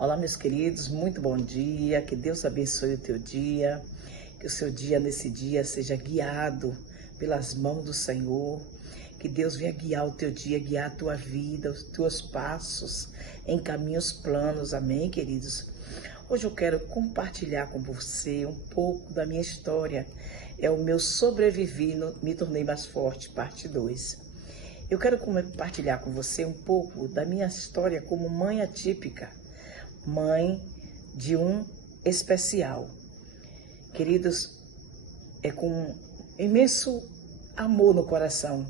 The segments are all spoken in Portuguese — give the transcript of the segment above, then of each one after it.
Olá, meus queridos, muito bom dia, que Deus abençoe o teu dia, que o seu dia nesse dia seja guiado pelas mãos do Senhor, que Deus venha guiar o teu dia, guiar a tua vida, os teus passos em caminhos planos, amém, queridos? Hoje eu quero compartilhar com você um pouco da minha história, é o meu sobrevivindo, me tornei mais forte, parte 2. Eu quero compartilhar com você um pouco da minha história como mãe atípica, mãe de um especial. Queridos, é com imenso amor no coração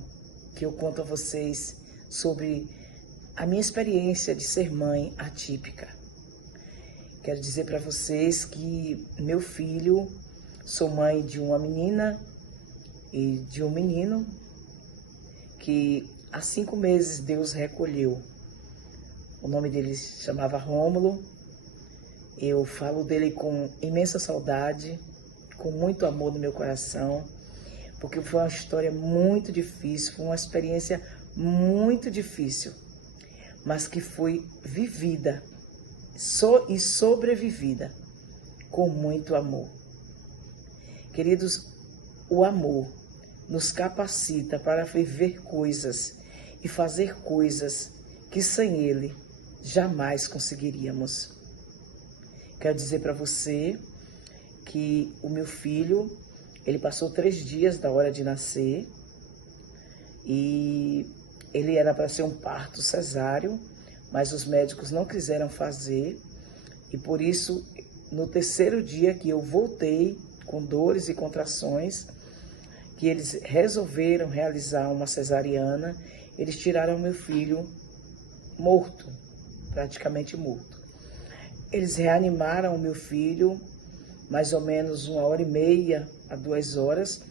que eu conto a vocês sobre a minha experiência de ser mãe atípica. Quero dizer para vocês que meu filho, sou mãe de uma menina e de um menino que há 5 meses Deus recolheu. O nome dele se chamava Rômulo. Eu falo dele com imensa saudade, com muito amor no meu coração, porque foi uma história muito difícil, foi uma experiência muito difícil, mas que foi vivida e sobrevivida com muito amor. Queridos, o amor nos capacita para viver coisas e fazer coisas que sem ele jamais conseguiríamos. Quero dizer para você que o meu filho, ele passou 3 dias da hora de nascer e ele era para ser um parto cesáreo, mas os médicos não quiseram fazer e por isso, no 3º dia que eu voltei com dores e contrações, que eles resolveram realizar uma cesariana, eles tiraram meu filho morto, praticamente morto. Eles reanimaram o meu filho, mais ou menos 1h30 a 2 horas,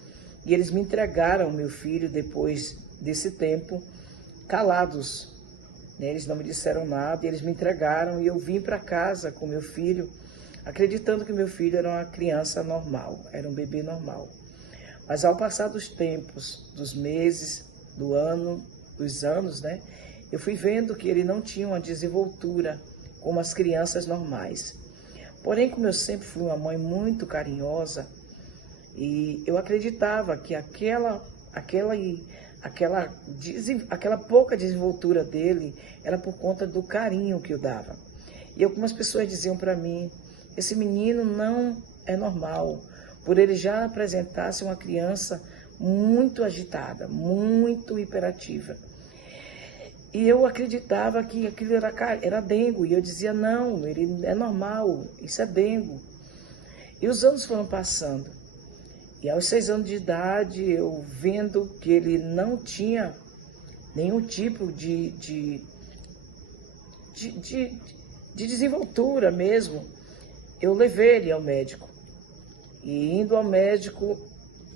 e eles me entregaram o meu filho depois desse tempo, calados, né? Eles não me disseram nada, e eles me entregaram, e eu vim para casa com meu filho, acreditando que meu filho era uma criança normal, era um bebê normal. Mas ao passar dos tempos, dos meses, do ano, dos anos, né? Eu fui vendo que ele não tinha uma desenvoltura como as crianças normais. Porém, como eu sempre fui uma mãe muito carinhosa, e eu acreditava que aquela pouca desenvoltura dele era por conta do carinho que eu dava. E algumas pessoas diziam para mim, esse menino não é normal, por ele já apresentar-se uma criança muito agitada, muito hiperativa. E eu acreditava que aquilo era dengue, e eu dizia, não, ele é normal, isso é dengue. E os anos foram passando, e aos 6 anos de idade, eu vendo que ele não tinha nenhum tipo de desenvoltura mesmo, eu levei ele ao médico. E indo ao médico,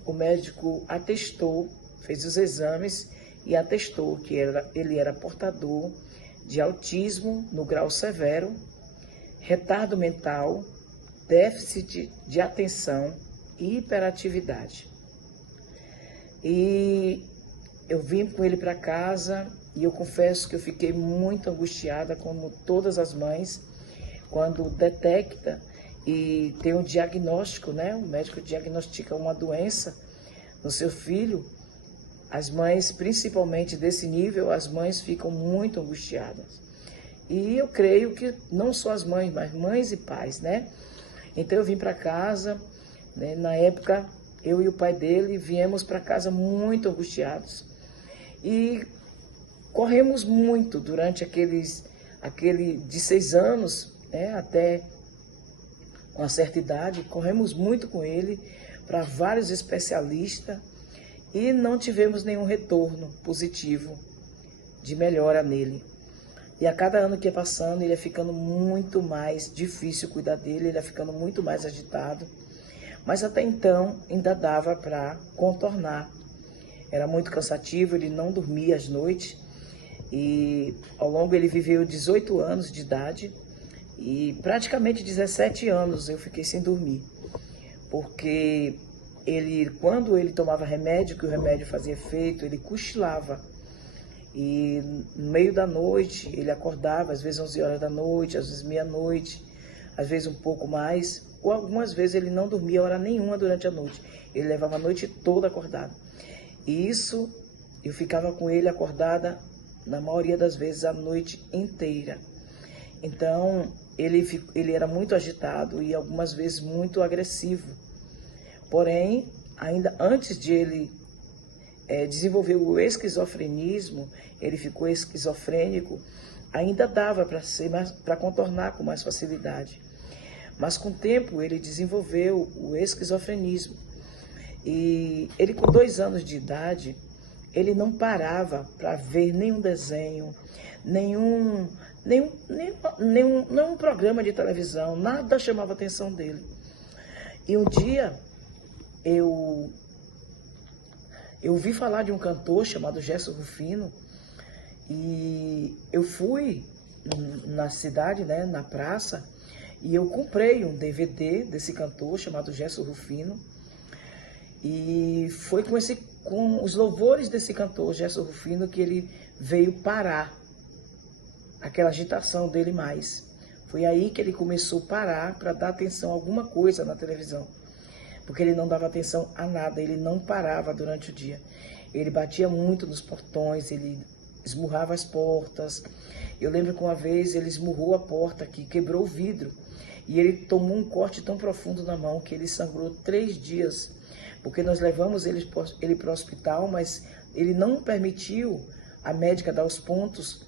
o médico atestou, fez os exames e atestou que ele era portador de autismo no grau severo, retardo mental, déficit de atenção e hiperatividade. E eu vim com ele para casa e eu confesso que eu fiquei muito angustiada, como todas as mães, quando detecta e tem um diagnóstico, né? O médico diagnostica uma doença no seu filho. As mães, principalmente desse nível, as mães ficam muito angustiadas. E eu creio que não só as mães, mas mães e pais, né? Então eu vim para casa, né? Na época eu e o pai dele viemos para casa muito angustiados. E corremos muito durante aquele de 6 anos, né? Até uma certa idade, corremos muito com ele para vários especialistas, e não tivemos nenhum retorno positivo de melhora nele. E a cada ano que ia passando, ele ia ficando muito mais difícil cuidar dele, ele ia ficando muito mais agitado. Mas até então, ainda dava para contornar. Era muito cansativo, ele não dormia às noites. E ao longo ele viveu 18 anos de idade. E praticamente 17 anos eu fiquei sem dormir. Porque quando ele tomava remédio, que o remédio fazia efeito, ele cochilava. E no meio da noite ele acordava, às vezes 11 horas da noite, às vezes meia-noite, às vezes um pouco mais, ou algumas vezes ele não dormia hora nenhuma durante a noite. Ele levava a noite toda acordado. E isso, eu ficava com ele acordada, na maioria das vezes, a noite inteira. Então, ele era muito agitado e algumas vezes muito agressivo. Porém, ainda antes de ele desenvolver o esquizofrenismo, ele ficou esquizofrênico, ainda dava para contornar com mais facilidade. Mas com o tempo ele desenvolveu o esquizofrenismo. E ele, com 2 anos de idade, ele não parava para ver nenhum desenho, nenhum programa de televisão, nada chamava a atenção dele. E um dia eu ouvi falar de um cantor chamado Gerson Rufino, e eu fui na cidade, né, na praça, e eu comprei um DVD desse cantor chamado Gerson Rufino, e foi com os louvores desse cantor, Gerson Rufino, que ele veio parar aquela agitação dele mais. Foi aí que ele começou a parar para dar atenção a alguma coisa na televisão. Porque ele não dava atenção a nada, ele não parava durante o dia. Ele batia muito nos portões, ele esmurrava as portas. Eu lembro que uma vez ele esmurrou a porta, que quebrou o vidro. E ele tomou um corte tão profundo na mão que ele sangrou 3 dias. Porque nós levamos ele para o hospital, mas ele não permitiu a médica dar os pontos.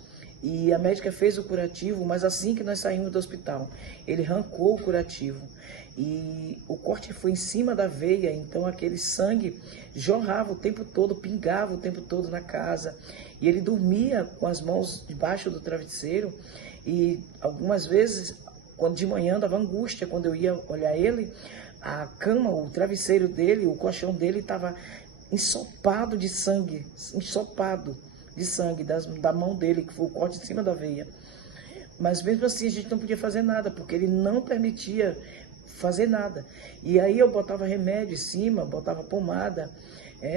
E a médica fez o curativo, mas assim que nós saímos do hospital, ele arrancou o curativo. E o corte foi em cima da veia, então aquele sangue jorrava o tempo todo, pingava o tempo todo na casa. E ele dormia com as mãos debaixo do travesseiro. E algumas vezes, quando de manhã dava angústia, quando eu ia olhar ele, a cama, o travesseiro dele, o colchão dele estava ensopado de sangue, da mão dele, que foi o corte em cima da veia. Mas mesmo assim a gente não podia fazer nada, porque ele não permitia fazer nada. E aí eu botava remédio em cima, botava pomada,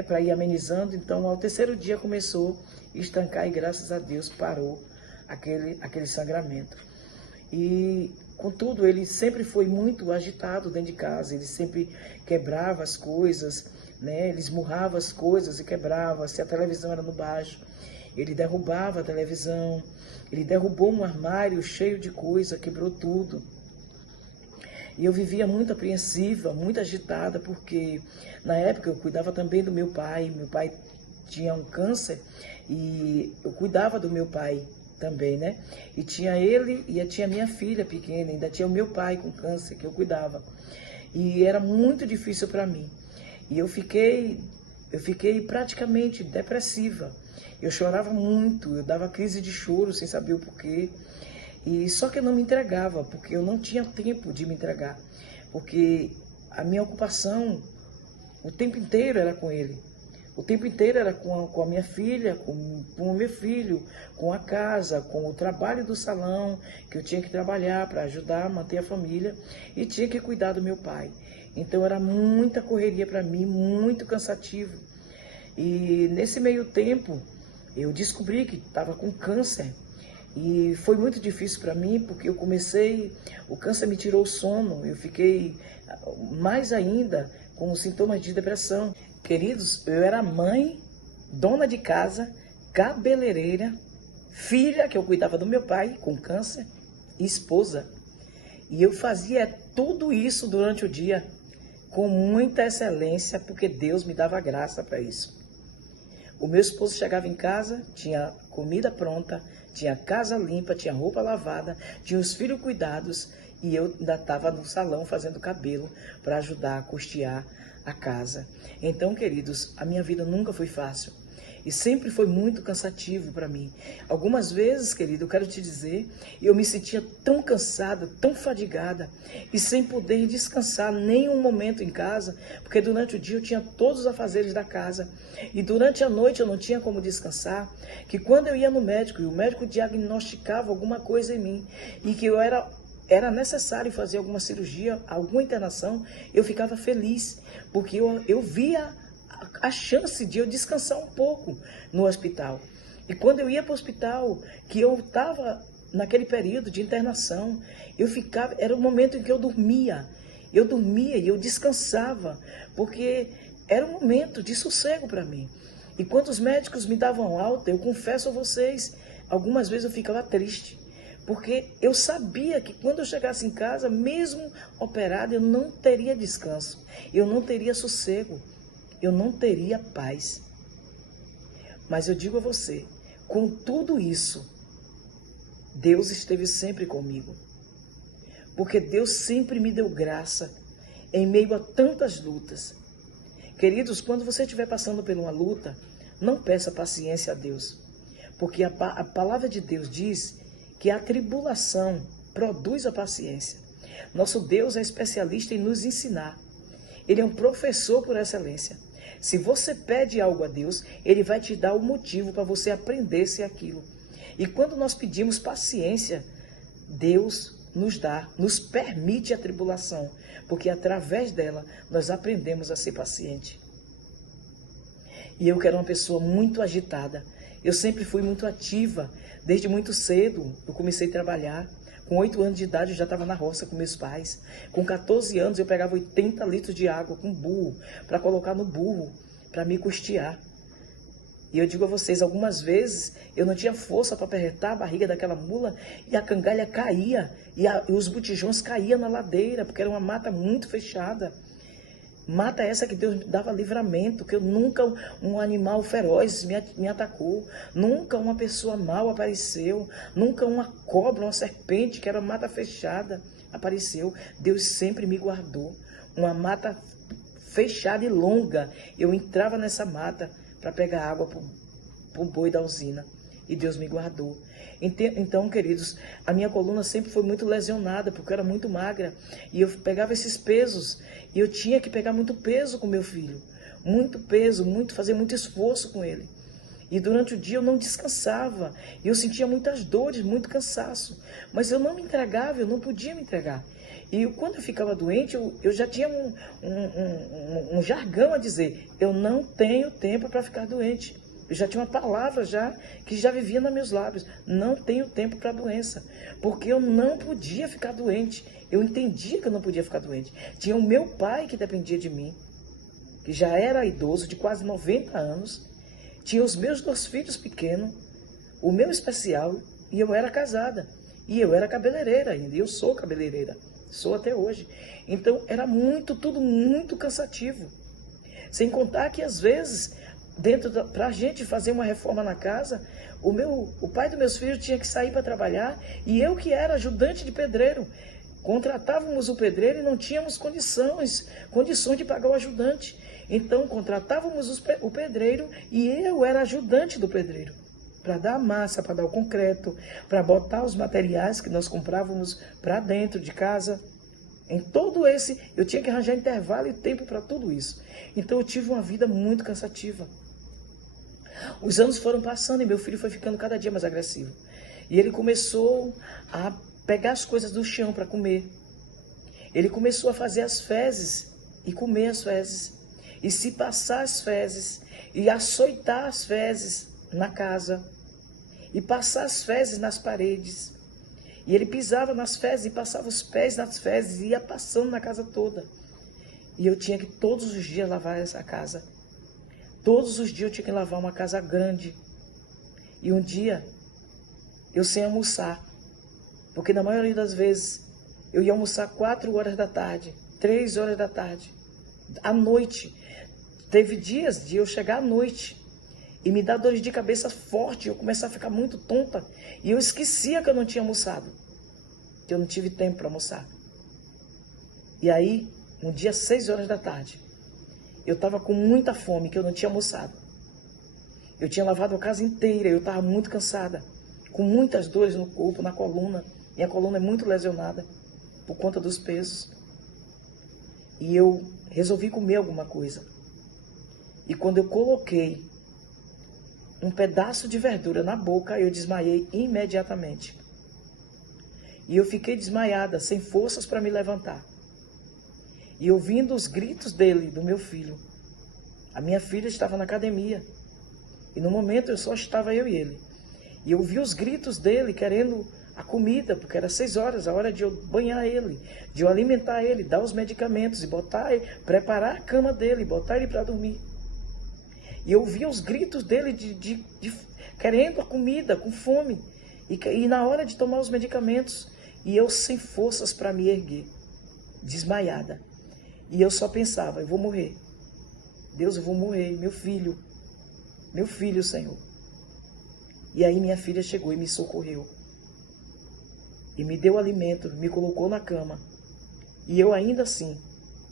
para ir amenizando. Então ao 3º dia começou a estancar e graças a Deus parou aquele sangramento. E contudo, ele sempre foi muito agitado dentro de casa, ele sempre quebrava as coisas, né? Ele esmurrava as coisas e quebrava. Se a televisão era no baixo, ele derrubava a televisão, ele derrubou um armário cheio de coisa, quebrou tudo. E eu vivia muito apreensiva, muito agitada, porque na época eu cuidava também do meu pai tinha um câncer e eu cuidava do meu pai também, né? E tinha ele e tinha minha filha pequena, ainda tinha o meu pai com câncer que eu cuidava. E era muito difícil para mim. E eu fiquei praticamente depressiva. Eu chorava muito, eu dava crise de choro sem saber o porquê. E só que eu não me entregava, porque eu não tinha tempo de me entregar. Porque a minha ocupação o tempo inteiro era com ele. O tempo inteiro era com a minha filha, com o meu filho, com a casa, com o trabalho do salão, que eu tinha que trabalhar para ajudar a manter a família e tinha que cuidar do meu pai. Então era muita correria para mim, muito cansativo. E nesse meio tempo eu descobri que estava com câncer. E foi muito difícil para mim, porque o câncer me tirou o sono, eu fiquei mais ainda com sintomas de depressão. Queridos, eu era mãe, dona de casa, cabeleireira, filha, que eu cuidava do meu pai com câncer, e esposa. E eu fazia tudo isso durante o dia com muita excelência, porque Deus me dava graça para isso. O meu esposo chegava em casa, tinha comida pronta, tinha casa limpa, tinha roupa lavada, tinha os filhos cuidados e eu ainda estava no salão fazendo cabelo para ajudar a custear a casa. Então, queridos, a minha vida nunca foi fácil e sempre foi muito cansativo para mim. Algumas vezes, querido, eu quero te dizer, eu me sentia tão cansada, tão fadigada e sem poder descansar nenhum momento em casa, porque durante o dia eu tinha todos os afazeres da casa e durante a noite eu não tinha como descansar, que quando eu ia no médico e o médico diagnosticava alguma coisa em mim e que era necessário fazer alguma cirurgia, alguma internação, eu ficava feliz, porque eu via a chance de eu descansar um pouco no hospital. E quando eu ia para o hospital, que eu estava naquele período de internação, eu ficava, era o momento em que eu dormia e eu descansava, porque era um momento de sossego para mim. E quando os médicos me davam alta, eu confesso a vocês, algumas vezes eu ficava triste, porque eu sabia que quando eu chegasse em casa, mesmo operada, eu não teria descanso, eu não teria sossego, eu não teria paz. Mas eu digo a você, com tudo isso, Deus esteve sempre comigo. Porque Deus sempre me deu graça em meio a tantas lutas. Queridos, quando você estiver passando por uma luta, não peça paciência a Deus. Porque a palavra de Deus diz que a tribulação produz a paciência. Nosso Deus é especialista em nos ensinar. Ele é um professor por excelência. Se você pede algo a Deus, Ele vai te dar o motivo para você aprender se aquilo. E quando nós pedimos paciência, Deus nos dá, nos permite a tribulação, porque através dela nós aprendemos a ser paciente. E eu que era uma pessoa muito agitada, eu sempre fui muito ativa, desde muito cedo eu comecei a trabalhar. Com 8 anos de idade eu já estava na roça com meus pais. Com 14 anos eu pegava 80 litros de água com burro, para colocar no burro, para me custear. E eu digo a vocês, algumas vezes eu não tinha força para apertar a barriga daquela mula e a cangalha caía e os botijões caíam na ladeira, porque era uma mata muito fechada. Mata essa que Deus dava livramento, que eu nunca um animal feroz me atacou, nunca uma pessoa mal apareceu, nunca uma cobra, uma serpente, que era uma mata fechada, apareceu. Deus sempre me guardou. Uma mata fechada e longa, eu entrava nessa mata para pegar água para o boi da usina. E Deus me guardou. Então, queridos, a minha coluna sempre foi muito lesionada, porque eu era muito magra. E eu pegava esses pesos, e eu tinha que pegar muito peso com meu filho. Muito peso, fazer muito esforço com ele. E durante o dia eu não descansava. E eu sentia muitas dores, muito cansaço. Mas eu não me entregava, eu não podia me entregar. E quando eu ficava doente, eu já tinha um jargão a dizer: eu não tenho tempo para ficar doente. Eu já tinha uma palavra que já vivia nos meus lábios: não tenho tempo para a doença. Porque eu não podia ficar doente. Eu entendia que eu não podia ficar doente. Tinha o meu pai que dependia de mim, que já era idoso, de quase 90 anos. Tinha os meus 2 filhos pequenos, o meu especial, e eu era casada. E eu era cabeleireira ainda, e eu sou cabeleireira. Sou até hoje. Então era tudo muito cansativo. Sem contar que às vezes, para a gente fazer uma reforma na casa, o pai dos meus filhos tinha que sair para trabalhar, e eu que era ajudante de pedreiro. Contratávamos o pedreiro e não tínhamos condições de pagar o ajudante. Então contratávamos o pedreiro e eu era ajudante do pedreiro, para dar a massa, para dar o concreto, para botar os materiais que nós comprávamos para dentro de casa. Em todo esse, eu tinha que arranjar intervalo e tempo para tudo isso. Então eu tive uma vida muito cansativa. Os anos foram passando e meu filho foi ficando cada dia mais agressivo. E ele começou a pegar as coisas do chão para comer. Ele começou a fazer as fezes e comer as fezes. E se passar as fezes e açoitar as fezes na casa. E passar as fezes nas paredes. E ele pisava nas fezes e passava os pés nas fezes e ia passando na casa toda. E eu tinha que todos os dias lavar essa casa. Todos os dias eu tinha que lavar uma casa grande. E um dia, eu sem almoçar. Porque na maioria das vezes, eu ia almoçar 4 horas da tarde, 3 horas da tarde, à noite. Teve dias de eu chegar à noite e me dar dores de cabeça forte, eu começar a ficar muito tonta. E eu esquecia que eu não tinha almoçado, que eu não tive tempo para almoçar. E aí, um dia, 6 horas da tarde, eu estava com muita fome, que eu não tinha almoçado. Eu tinha lavado a casa inteira, eu estava muito cansada, com muitas dores no corpo, na coluna. Minha coluna é muito lesionada por conta dos pesos. E eu resolvi comer alguma coisa. E quando eu coloquei um pedaço de verdura na boca, eu desmaiei imediatamente. E eu fiquei desmaiada, sem forças para me levantar. E ouvindo os gritos dele, do meu filho. A minha filha estava na academia. E no momento só estava eu e ele. E eu vi os gritos dele querendo a comida, porque era 6 horas, a hora de eu banhar ele, de eu alimentar ele, dar os medicamentos e preparar a cama dele, botar ele para dormir. E eu via os gritos dele querendo a comida, com fome. E na hora de tomar os medicamentos, e eu sem forças para me erguer, desmaiada. E eu só pensava, eu vou morrer. Deus, eu vou morrer, meu filho, Senhor. E aí minha filha chegou e me socorreu. E me deu alimento, me colocou na cama. E eu ainda assim,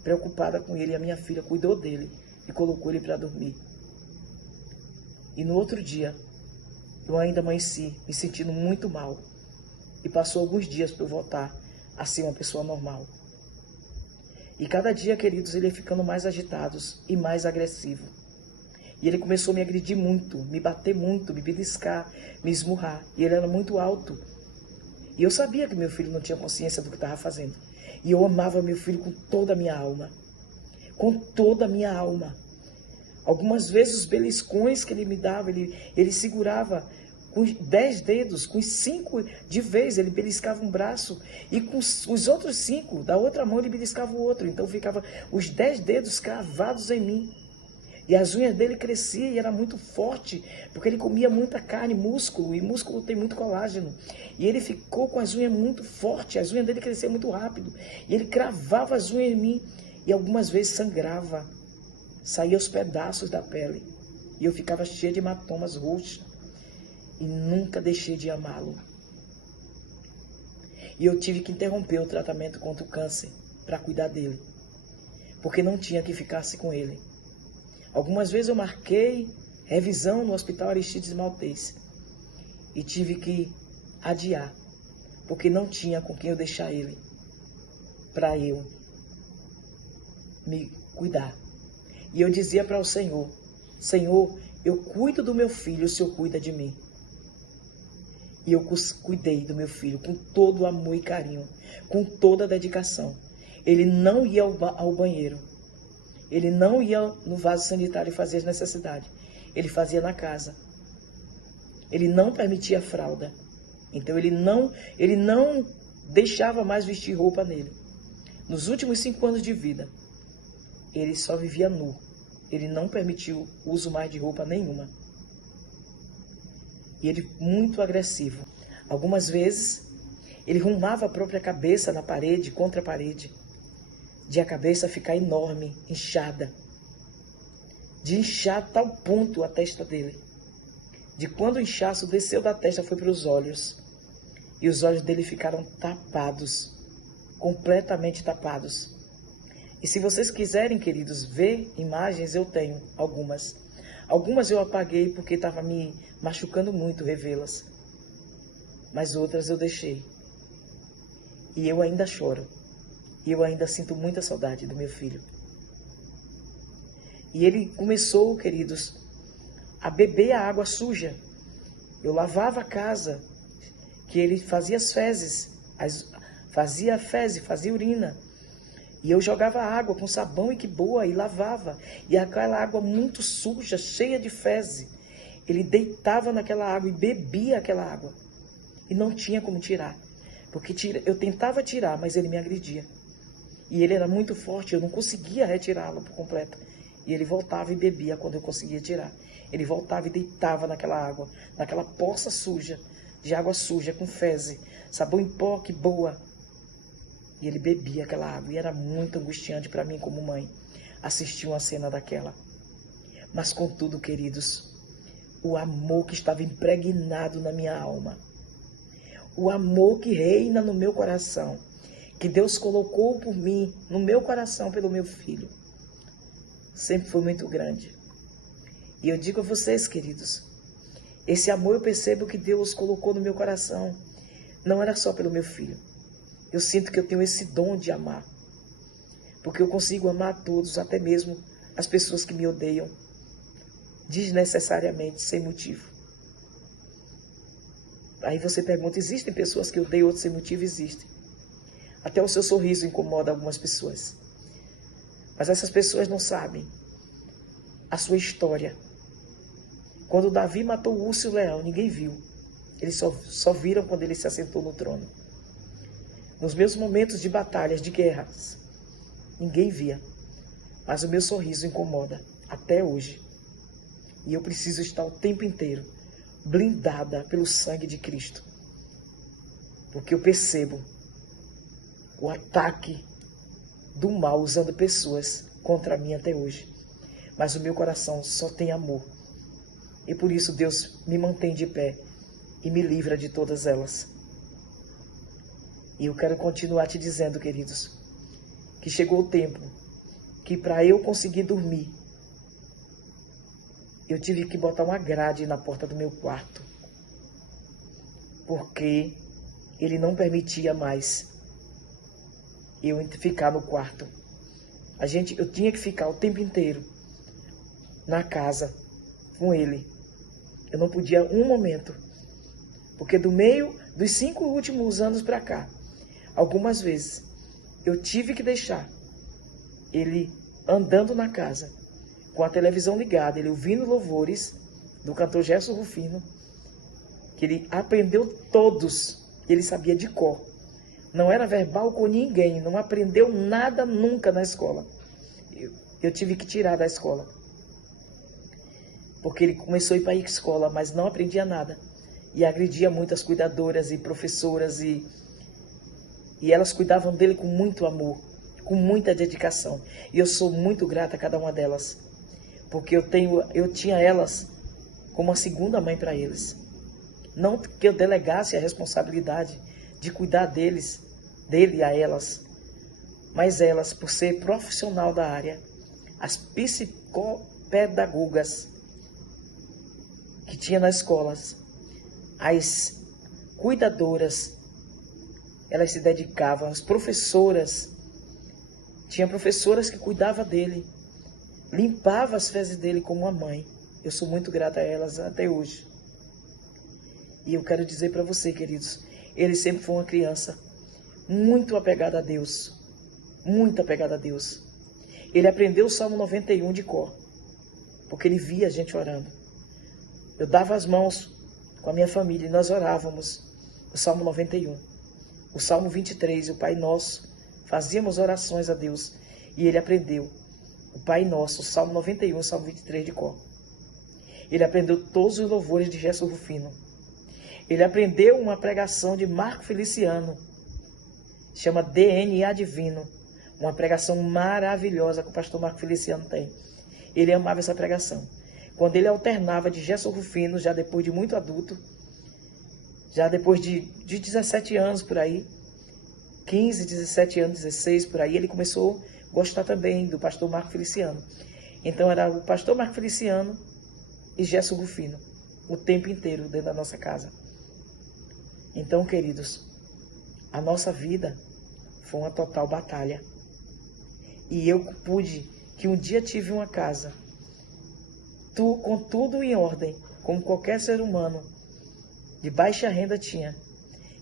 preocupada com ele, a minha filha cuidou dele e colocou ele para dormir. E no outro dia, eu ainda amanheci me sentindo muito mal. E passou alguns dias para eu voltar a ser uma pessoa normal. E cada dia, queridos, ele ia ficando mais agitado e mais agressivo. E ele começou a me agredir muito, me bater muito, me beliscar, me esmurrar. E ele era muito alto. E eu sabia que meu filho não tinha consciência do que estava fazendo. E eu amava meu filho com toda a minha alma. Com toda a minha alma. Algumas vezes os beliscões que ele me dava, ele segurava com 10 dedos, com 5 de vez, ele beliscava um braço. E com os outros 5, da outra mão, ele beliscava o outro. Então ficava os 10 dedos cravados em mim. E as unhas dele cresciam e era muito forte, porque ele comia muita carne, músculo, e músculo tem muito colágeno. E ele ficou com as unhas muito fortes, as unhas dele cresciam muito rápido. E ele cravava as unhas em mim e algumas vezes sangrava, saía os pedaços da pele. E eu ficava cheia de hematomas roxos e nunca deixei de amá-lo. E eu tive que interromper o tratamento contra o câncer para cuidar dele, porque não tinha que ficar-se com ele. Algumas vezes eu marquei revisão no Hospital Aristides Maltês e tive que adiar, porque não tinha com quem eu deixar ele, para eu me cuidar. E eu dizia para o Senhor, Senhor, eu cuido do meu filho, o Senhor cuida de mim. E eu cuidei do meu filho com todo o amor e carinho, com toda a dedicação. Ele não ia ao banheiro. Ele não ia no vaso sanitário fazer as necessidades. Ele fazia na casa. Ele não permitia fralda. Então ele não deixava mais vestir roupa nele. Nos últimos 5 anos de vida, ele só vivia nu. Ele não permitiu o uso mais de roupa nenhuma. E ele muito agressivo. Algumas vezes, ele rumava a própria cabeça na parede, contra a parede. De a cabeça ficar enorme, inchada. De inchar a tal ponto a testa dele. De quando o inchaço desceu da testa foi para os olhos. E os olhos dele ficaram tapados. Completamente tapados. E se vocês quiserem, queridos, ver imagens, eu tenho algumas. Algumas eu apaguei porque estava me machucando muito revê-las. Mas outras eu deixei. E eu ainda choro. E eu ainda sinto muita saudade do meu filho. E ele começou, queridos, a beber a água suja. Eu lavava a casa, que ele fazia as fezes, fazia urina. E eu jogava água com sabão e que boa e lavava. E aquela água muito suja, cheia de fezes. Ele deitava naquela água e bebia aquela água. E não tinha como tirar. Porque eu tentava tirar, mas ele me agredia. E ele era muito forte, eu não conseguia retirá-lo por completo. E ele voltava e bebia quando eu conseguia tirar. Ele voltava e deitava naquela água, naquela poça suja, de água suja, com fezes, sabão em pó, que boa. E ele bebia aquela água. E era muito angustiante para mim como mãe assistir uma cena daquela. Mas contudo, queridos, o amor que estava impregnado na minha alma, o amor que reina no meu coração, que Deus colocou por mim, no meu coração, pelo meu filho, sempre foi muito grande. E eu digo a vocês, queridos, esse amor eu percebo que Deus colocou no meu coração, não era só pelo meu filho. Eu sinto que eu tenho esse dom de amar, porque eu consigo amar a todos, até mesmo as pessoas que me odeiam, desnecessariamente, sem motivo. Aí você pergunta, existem pessoas que odeiam outros sem motivo? Existem. Até o seu sorriso incomoda algumas pessoas. Mas essas pessoas não sabem a sua história. Quando Davi matou o urso e o leão, ninguém viu. Eles só viram quando ele se assentou no trono. Nos meus momentos de batalhas, de guerras, ninguém via. Mas o meu sorriso incomoda até hoje. E eu preciso estar o tempo inteiro blindada pelo sangue de Cristo. Porque eu percebo o ataque do mal usando pessoas contra mim até hoje. Mas o meu coração só tem amor. E por isso Deus me mantém de pé e me livra de todas elas. E eu quero continuar te dizendo, queridos, que chegou o tempo que para eu conseguir dormir, eu tive que botar uma grade na porta do meu quarto. Porque ele não permitia mais eu ficar no quarto. Eu tinha que ficar o tempo inteiro na casa com ele. Eu não podia um momento. Porque dos 5 últimos anos para cá, algumas vezes, eu tive que deixar ele andando na casa, com a televisão ligada, ele ouvindo louvores do cantor Gerson Rufino, que ele aprendeu todos, ele sabia de cor. Não era verbal com ninguém, não aprendeu nada nunca na escola. Eu tive que tirar da escola. Porque ele começou a ir para a escola, mas não aprendia nada. E agredia muitas cuidadoras e professoras, e elas cuidavam dele com muito amor, com muita dedicação. E eu sou muito grata a cada uma delas, porque eu tinha elas como uma segunda mãe para eles. Não que eu delegasse a responsabilidade de cuidar dele a elas, mas elas, por ser profissional da área, as psicopedagogas que tinha nas escolas, as cuidadoras, elas se dedicavam, as professoras, tinha professoras que cuidavam dele, limpava as fezes dele como uma mãe. Eu sou muito grata a elas até hoje. E eu quero dizer para você, queridos, ele sempre foi uma criança muito apegada a Deus, muito apegada a Deus. Ele aprendeu o Salmo 91 de cor, porque ele via a gente orando. Eu dava as mãos com a minha família e nós orávamos o Salmo 91, o Salmo 23, o Pai Nosso. Fazíamos orações a Deus e ele aprendeu o Pai Nosso, o Salmo 91, o Salmo 23 de cor. Ele aprendeu todos os louvores de Gerson Rufino. Ele aprendeu uma pregação de Marco Feliciano, chama DNA Divino, uma pregação maravilhosa que o pastor Marco Feliciano tem. Ele amava essa pregação. Quando ele alternava de Gerson Rufino, já depois de muito adulto, já depois de 17 anos por aí, 15, 17 anos, 16 por aí, ele começou a gostar também do pastor Marco Feliciano. Então era o pastor Marco Feliciano e Gerson Rufino, o tempo inteiro dentro da nossa casa. Então, queridos, a nossa vida foi uma total batalha. E eu que um dia tive uma casa, com tudo em ordem, como qualquer ser humano de baixa renda tinha.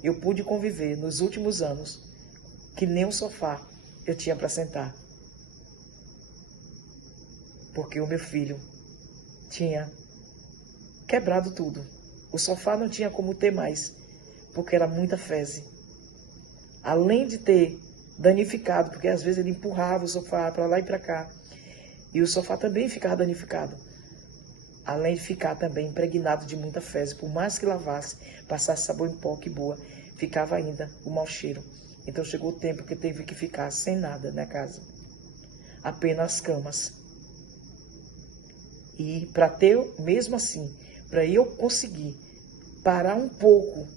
Eu pude conviver nos últimos anos que nem um sofá eu tinha para sentar. Porque o meu filho tinha quebrado tudo. O sofá não tinha como ter mais, porque era muita fezes. Além de ter danificado, porque às vezes ele empurrava o sofá para lá e para cá, e o sofá também ficava danificado. Além de ficar também impregnado de muita fezes, por mais que lavasse, passasse sabão em pó, que boa, ficava ainda o mau cheiro. Então chegou o tempo que teve que ficar sem nada na casa, apenas camas. E para ter, mesmo assim, para eu conseguir parar um pouco,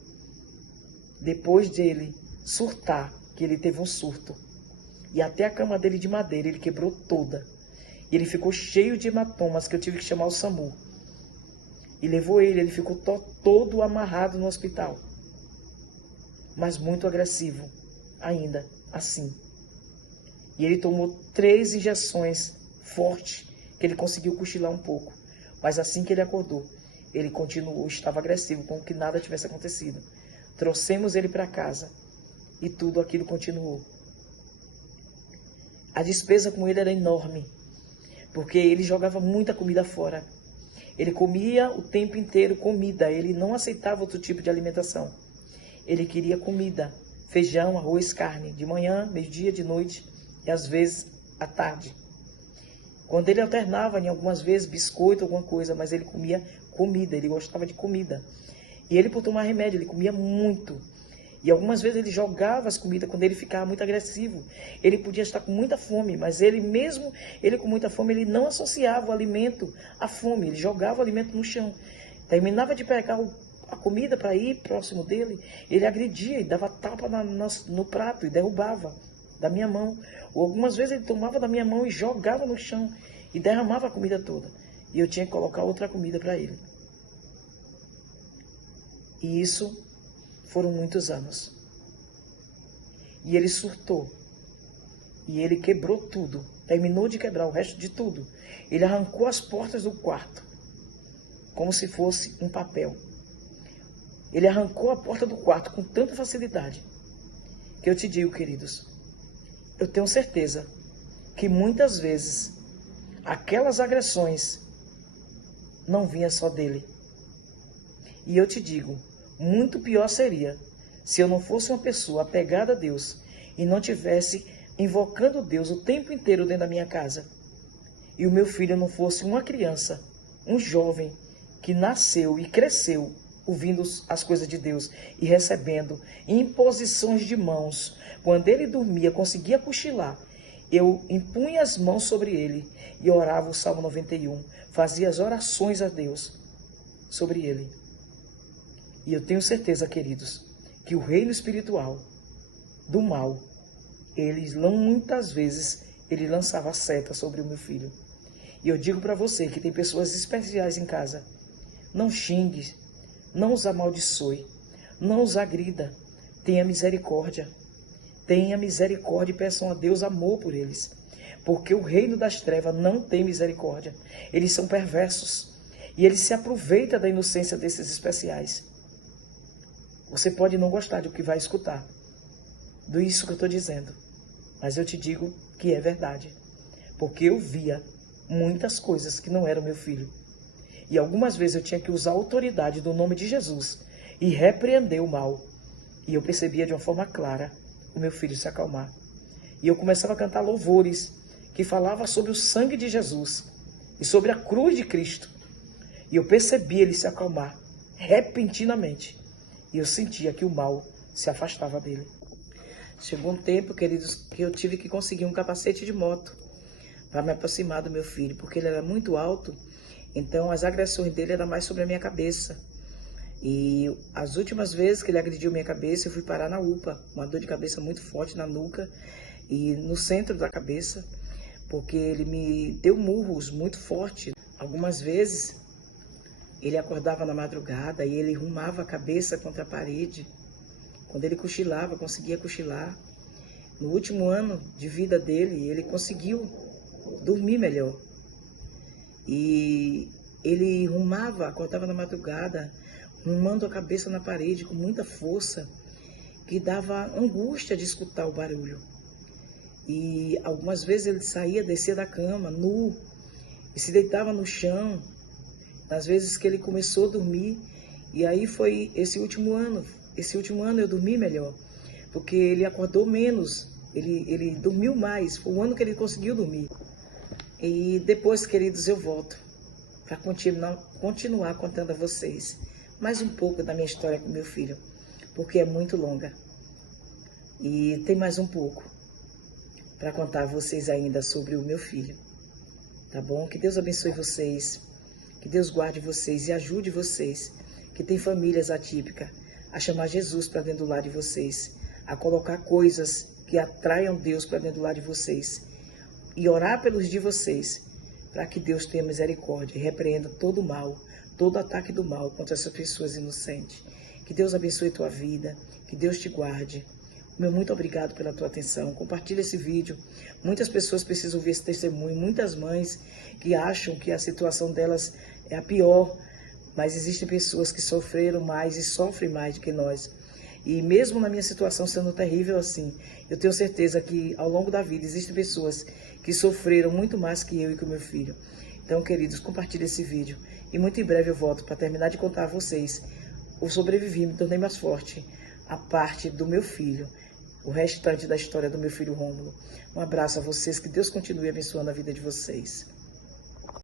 depois dele surtar, que ele teve um surto, e até a cama dele de madeira ele quebrou toda, e ele ficou cheio de hematomas, que eu tive que chamar o SAMU, e levou ele ficou todo amarrado no hospital, mas muito agressivo, ainda assim. E ele tomou 3 injeções fortes, que ele conseguiu cochilar um pouco, mas assim que ele acordou, ele continuou, estava agressivo, como que nada tivesse acontecido. Trouxemos ele para casa, e tudo aquilo continuou. A despesa com ele era enorme, porque ele jogava muita comida fora. Ele comia o tempo inteiro comida, ele não aceitava outro tipo de alimentação. Ele queria comida, feijão, arroz, carne, de manhã, meio-dia, de noite e às vezes à tarde. Quando ele alternava, em algumas vezes, biscoito, alguma coisa, mas ele comia comida, ele gostava de comida. E ele, por tomar remédio, ele comia muito. E algumas vezes ele jogava as comidas quando ele ficava muito agressivo. Ele podia estar com muita fome, mas ele mesmo, ele com muita fome, ele não associava o alimento à fome. Ele jogava o alimento no chão. Terminava de pegar a comida para ir próximo dele, ele agredia e dava tapa no prato e derrubava da minha mão. Ou algumas vezes ele tomava da minha mão e jogava no chão e derramava a comida toda. E eu tinha que colocar outra comida para ele. E isso foram muitos anos. E ele surtou. E ele quebrou tudo. Terminou de quebrar o resto de tudo. Ele arrancou as portas do quarto, como se fosse um papel. Ele arrancou a porta do quarto com tanta facilidade, que eu te digo, queridos, eu tenho certeza que muitas vezes aquelas agressões não vinham só dele. E eu te digo, muito pior seria se eu não fosse uma pessoa apegada a Deus e não tivesse invocando Deus o tempo inteiro dentro da minha casa. E o meu filho não fosse uma criança, um jovem que nasceu e cresceu ouvindo as coisas de Deus e recebendo imposições de mãos. Quando ele dormia, conseguia cochilar, eu impunha as mãos sobre ele e orava o Salmo 91, fazia as orações a Deus sobre ele. E eu tenho certeza, queridos, que o reino espiritual do mal, muitas vezes, ele lançava seta sobre o meu filho. E eu digo para você que tem pessoas especiais em casa, não xingue, não os amaldiçoe, não os agrida, tenha misericórdia. Tenha misericórdia e peçam a Deus amor por eles. Porque o reino das trevas não tem misericórdia. Eles são perversos. E eles se aproveitam da inocência desses especiais. Você pode não gostar do que vai escutar, do isso que eu estou dizendo. Mas eu te digo que é verdade. Porque eu via muitas coisas que não eram meu filho. E algumas vezes eu tinha que usar a autoridade do nome de Jesus e repreender o mal. E eu percebia de uma forma clara o meu filho se acalmar. E eu começava a cantar louvores que falavam sobre o sangue de Jesus e sobre a cruz de Cristo. E eu percebia ele se acalmar repentinamente. E eu sentia que o mal se afastava dele. Chegou um tempo, queridos, que eu tive que conseguir um capacete de moto para me aproximar do meu filho, porque ele era muito alto. Então, as agressões dele eram mais sobre a minha cabeça. E as últimas vezes que ele agrediu minha cabeça, eu fui parar na UPA. Uma dor de cabeça muito forte na nuca e no centro da cabeça, porque ele me deu murros muito fortes. Algumas vezes, ele acordava na madrugada e ele arrumava a cabeça contra a parede. Quando ele cochilava, conseguia cochilar. No último ano de vida dele, ele conseguiu dormir melhor. E ele acordava na madrugada, arrumando a cabeça na parede com muita força, que dava angústia de escutar o barulho. E algumas vezes ele saía, descia da cama, nu, e se deitava no chão. Nas vezes que ele começou a dormir, e aí foi esse último ano eu dormi melhor, porque ele acordou menos, ele dormiu mais, foi o ano que ele conseguiu dormir. E depois, queridos, eu volto para continuar contando a vocês mais um pouco da minha história com meu filho, porque é muito longa. E tem mais um pouco para contar a vocês ainda sobre o meu filho. Tá bom? Que Deus abençoe vocês, que Deus guarde vocês e ajude vocês, que tem famílias atípicas, a chamar Jesus para dentro do lar de vocês, a colocar coisas que atraiam Deus para dentro do lar de vocês, e orar pelos de vocês, para que Deus tenha misericórdia e repreenda todo o mal, todo ataque do mal contra essas pessoas inocentes. Que Deus abençoe tua vida, que Deus te guarde. Meu muito obrigado pela tua atenção. Compartilha esse vídeo. Muitas pessoas precisam ouvir esse testemunho, muitas mães que acham que a situação delas é a pior, mas existem pessoas que sofreram mais e sofrem mais do que nós. E mesmo na minha situação sendo terrível assim, eu tenho certeza que ao longo da vida existem pessoas que sofreram muito mais que eu e que o meu filho. Então, queridos, compartilhe esse vídeo E muito em breve eu volto para terminar de contar a vocês. Eu sobrevivi, me tornei mais forte. A parte do meu filho. O restante da história do meu filho Rômulo. Um abraço a vocês. Que Deus continue abençoando a vida de vocês.